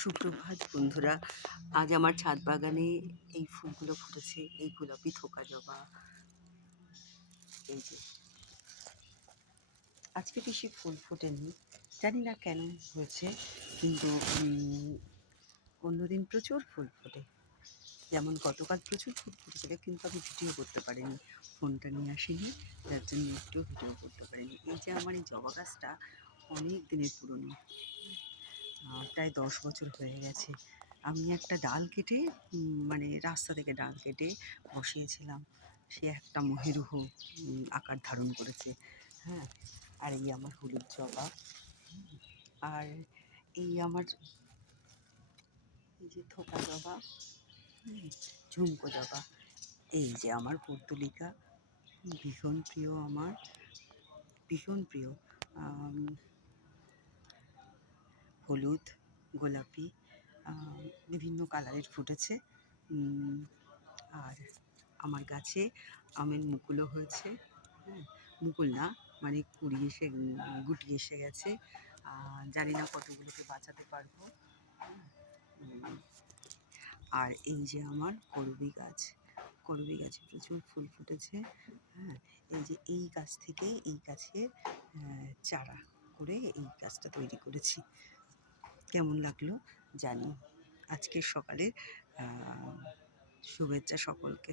সুপ্রভাত বন্ধুরা। আজ আমার ছাদ বাগানে এই ফুলগুলো ফুটেছে, এই গোলাপি থোকা জবা। এই যে আজকে বেশি ফুল ফোটেনি, জানি না কেন হয়েছে, কিন্তু অন্যদিন প্রচুর ফুল ফোটে। যেমন গতকাল প্রচুর ফুল ফুটেছিল, কিন্তু আমি ভিডিও করতে পারিনি, ফোনটা নিয়ে আসিনি, যার জন্য একটু ভিডিও করতে পারিনি। এই যে আমার এই জবা গাছটা অনেক দিনের পুরনো, প্রায় 10 বছর হয়ে গেছে। আমি একটা ডাল কেটে মানে রাস্তা থেকে ডাল কেটে বসিয়েছিলাম, সে একটা মহেরুহ আকার ধারণ করেছে। হ্যাঁ, আর এই আমার হলুদ জবা, আর এই আমার এই যে থোকা জবা, ঝুমকো জবা, এই যে আমার পর্তুলিকা, ভীষণ প্রিয় আমার, ভীষণ প্রিয়। হলুদ, গোলাপি, বিভিন্ন কালারের ফুটেছে। আর আমার গাছে আমের মুকুলও হয়েছে। হ্যাঁ, মুকুল না, মানে কুড়ি এসে গুটি এসে গেছে। জানি না কতগুলোকে বাঁচাতে পারবো। আর এই যে আমার করবী গাছ, করবী গাছে প্রচুর ফুল ফুটেছে। হ্যাঁ, এই যে এই গাছ থেকে এই গাছের চারা করে এই গাছটা তৈরি করেছি। কেমন লাগলো জানি। আজকের সকালে শুভেচ্ছা সকলকে।